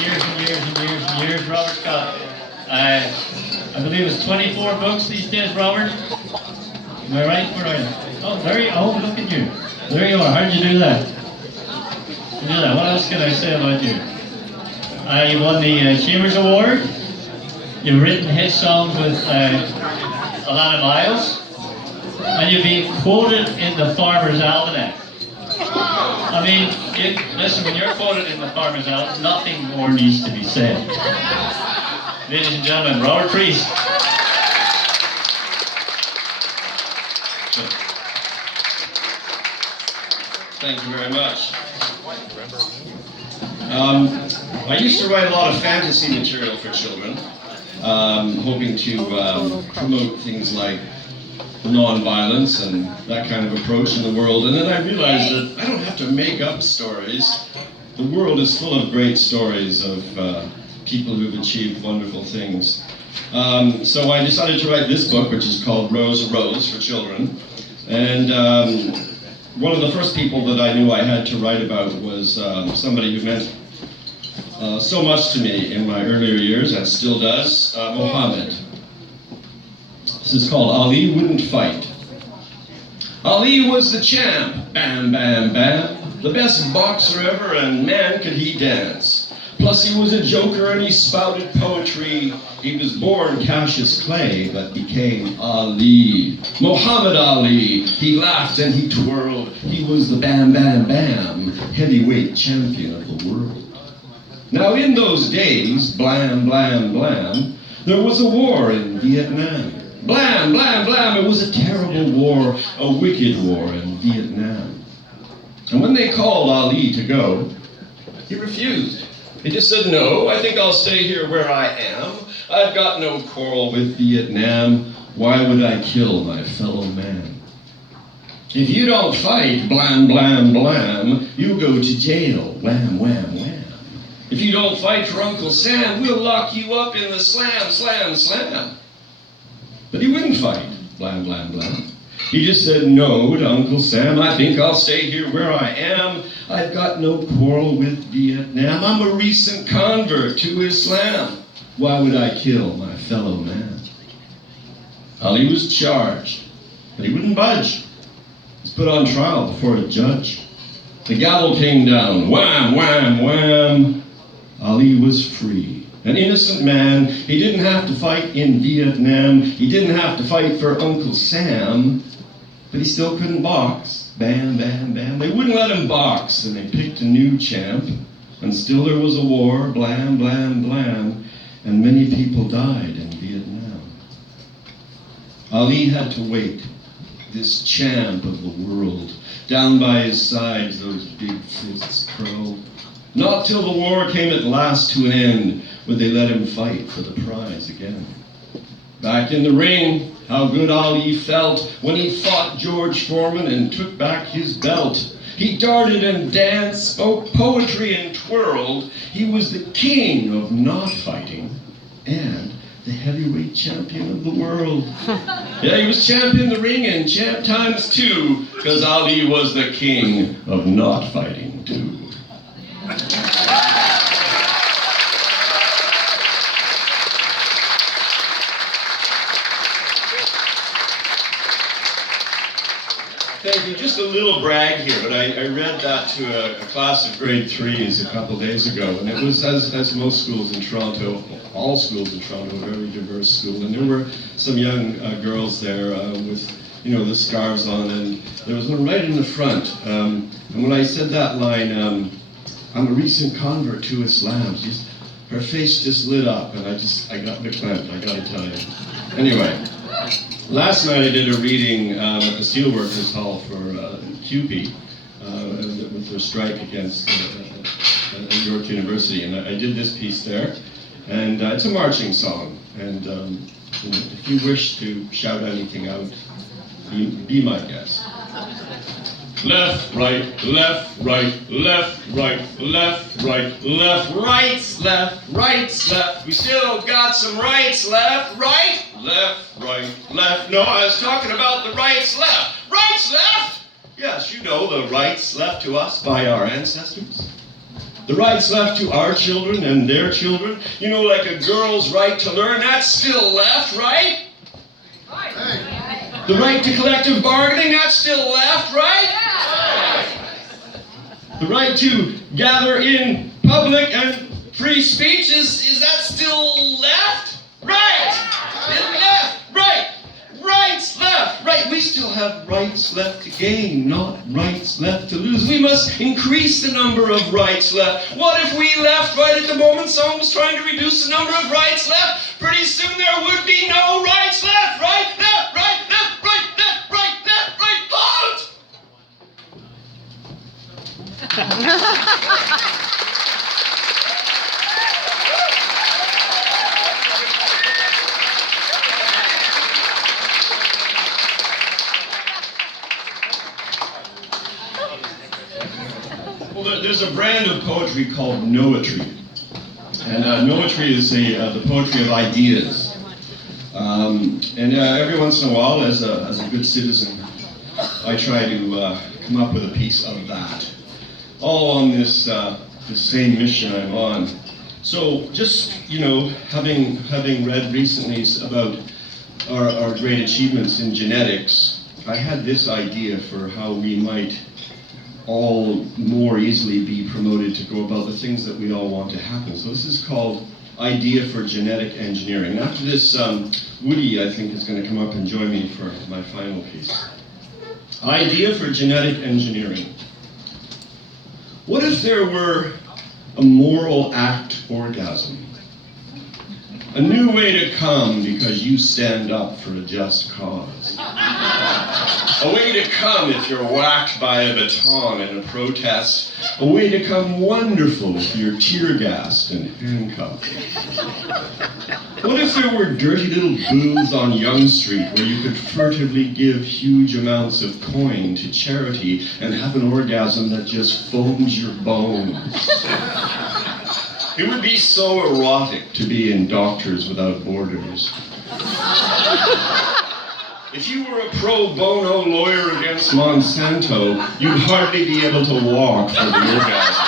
years and years and years and years. Robert's got, I believe it's 24 books these days, Robert. Am I right? Where are you? Oh, look at you. There you are. How did you do that? You did that. What else can I say about you? You won the Chambers Award. You've written hit songs with a lot of miles. And you've been quoted in the Farmer's Almanac. I mean, listen, when you're quoted in the Farmer's Almanac, nothing more needs to be said. Ladies and gentlemen, Robert Priest. Thank you very much. I used to write a lot of fantasy material for children, hoping to promote things like non-violence and that kind of approach in the world. And then I realized that I don't have to make up stories. The world is full of great stories of people who've achieved wonderful things. So I decided to write this book, which is called Rose, a Rose for Children. And one of the first people that I knew I had to write about was somebody who meant so much to me in my earlier years, and still does, Muhammad. This is called Ali Wouldn't Fight. Ali was the champ, bam, bam, bam, the best boxer ever, and man could he dance. Plus he was a joker and he spouted poetry. He was born Cassius Clay, but became Ali. Muhammad Ali, he laughed and he twirled. He was the bam, bam, bam, heavyweight champion of the world. Now in those days, blam, blam, blam, there was a war in Vietnam. Blam, blam, blam, it was a terrible war, a wicked war in Vietnam. And when they called Ali to go, he refused. He just said, no, I think I'll stay here where I am. I've got no quarrel with Vietnam. Why would I kill my fellow man? If you don't fight, blam, blam, blam, you go to jail, wham, wham, wham. If you don't fight for Uncle Sam, we'll lock you up in the slam, slam, slam. But he wouldn't fight, blam, blam, blam. He just said no to Uncle Sam. I think I'll stay here where I am. I've got no quarrel with Vietnam. I'm a recent convert to Islam. Why would I kill my fellow man? Ali was charged, but he wouldn't budge. He was put on trial before a judge. The gavel came down, wham, wham, wham. Ali was free. An innocent man. He didn't have to fight in Vietnam. He didn't have to fight for Uncle Sam. But he still couldn't box. Bam, bam, bam. They wouldn't let him box, and they picked a new champ. And still there was a war, blam, blam, blam. And many people died in Vietnam. Ali had to wait. This champ of the world. Down by his sides, those big fists curled. Not till the war came at last to an end would they let him fight for the prize again. Back in the ring, how good Ali felt when he fought George Foreman and took back his belt. He darted and danced, spoke poetry and twirled. He was the king of not fighting and the heavyweight champion of the world. Yeah, he was champ in the ring and champ times two, because Ali was the king of not fighting too. Thank you. Just a little brag here, but I read that to a class of grade 3s a couple days ago, and it was, as most schools in Toronto, all schools in Toronto, a very diverse school, and there were some young girls there with, the scarves on, and there was one right in the front, and when I said that line, I'm a recent convert to Islam, her face just lit up, and I got verklempt, I gotta tell you. Anyway. Last night I did a reading at the Steelworkers Hall for QP with their strike against York University, and I did this piece there, and it's a marching song, and if you wish to shout anything out, be my guest. Left, right, left, right, left, right, left, right, left, rights, left, rights, left. We still got some rights left, right, left, right, left. No, I was talking about the rights left. Rights left? Yes, the rights left to us by our ancestors. The rights left to our children and their children, you know, like a girl's right to learn, that's still left, right? The right to collective bargaining, that's still left, right? The right to gather in public and free speech, is that still left? Right! Left! Right! Rights left! Right, we still have rights left to gain, not rights left to lose. We must increase the number of rights left. What if we left right at the moment someone was trying to reduce the number of rights left? Pretty soon there would be no rights left! Right, left, right, left, right, left, right, left, right, halt! Well, there's a brand of poetry called noetry. And noetry is the poetry of ideas. Every once in a while, as a good citizen, I try to come up with a piece of that. All on this same mission I'm on. So just, you know, having read recently about our great achievements in genetics, I had this idea for how we might all more easily be promoted to go about the things that we all want to happen. So this is called Idea for Genetic Engineering. And after this, Woody, I think, is going to come up and join me for my final piece. Idea for Genetic Engineering. What if there were a moral act orgasm? A new way to come because you stand up for a just cause. A way to come if you're whacked by a baton in a protest. A way to come wonderful if you're tear-gassed and handcuffed. What if there were dirty little booths on Yonge Street where you could furtively give huge amounts of coin to charity and have an orgasm that just foams your bones? It would be so erotic to be in Doctors Without Borders. If you were a pro bono lawyer against Monsanto, you'd hardly be able to walk for the orgasm.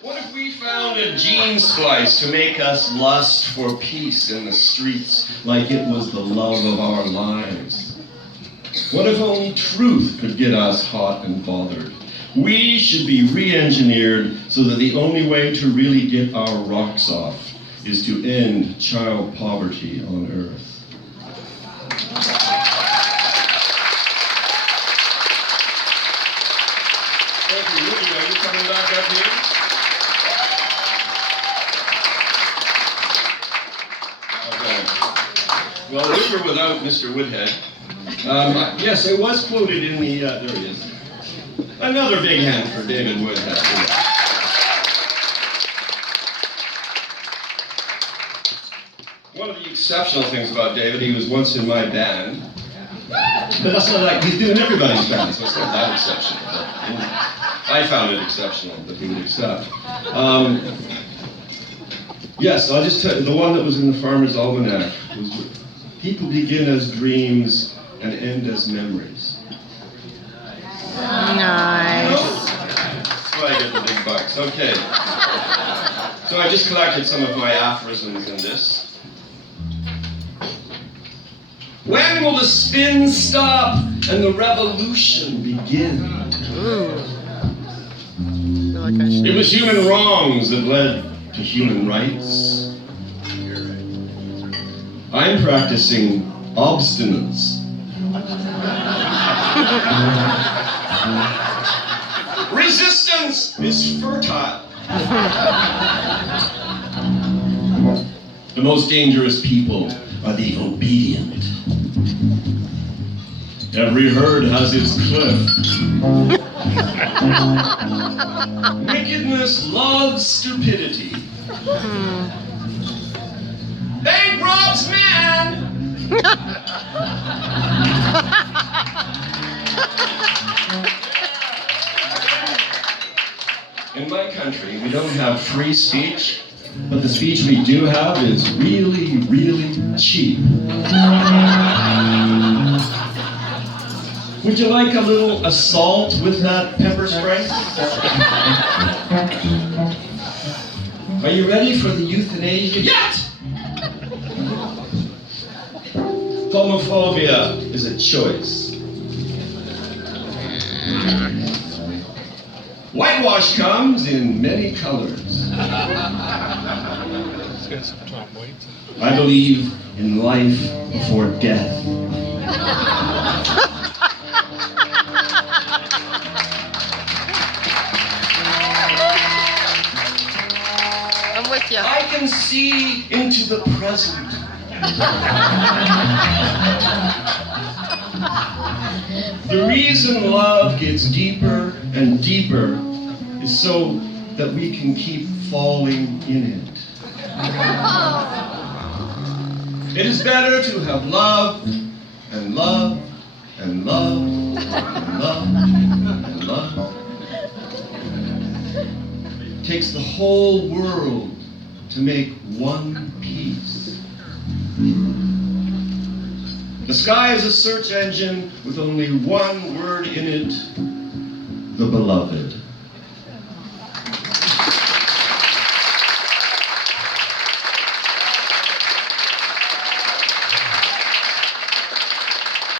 What if we found a gene splice to make us lust for peace in the streets like it was the love of our lives? What if only truth could get us hot and bothered? We should be re-engineered so that the only way to really get our rocks off is to end child poverty on Earth. Thank you. Woody, are you coming back up here? Okay. Well, with or without Mr. Woodhead, yes, it was quoted in the, there he is. Another big hand for David Woodhead. One of the exceptional things about David, he was once in my band. But that's not like, he's doing everybody's band, so it's not that exceptional. I found it exceptional that he would accept. Yes, I'll just tell you, the one that was in the Farmer's Almanac was, people begin as dreams and end as memories. Nice. That's why I get the big bucks. Okay. So I just collected some of my aphorisms in this. When will the spin stop and the revolution begin? Ooh. I feel like I should. It was human wrongs that led to human rights. I'm practicing obstinance. Resistance is fertile. The most dangerous people are the obedient. Every herd has its cliff. Wickedness loves stupidity. Bank robs man. In my country, we don't have free speech, but the speech we do have is really, really cheap. Would you like a little assault with that pepper spray? Are you ready for the euthanasia yet? Homophobia is a choice. Whitewash comes in many colors. I believe in life before death. I'm with you. I can see into the present. The reason love gets deeper and deeper is so that we can keep falling in it. It is better to have love and love and love and love and love. It takes the whole world to make one piece. The sky is a search engine with only one word in it: the beloved.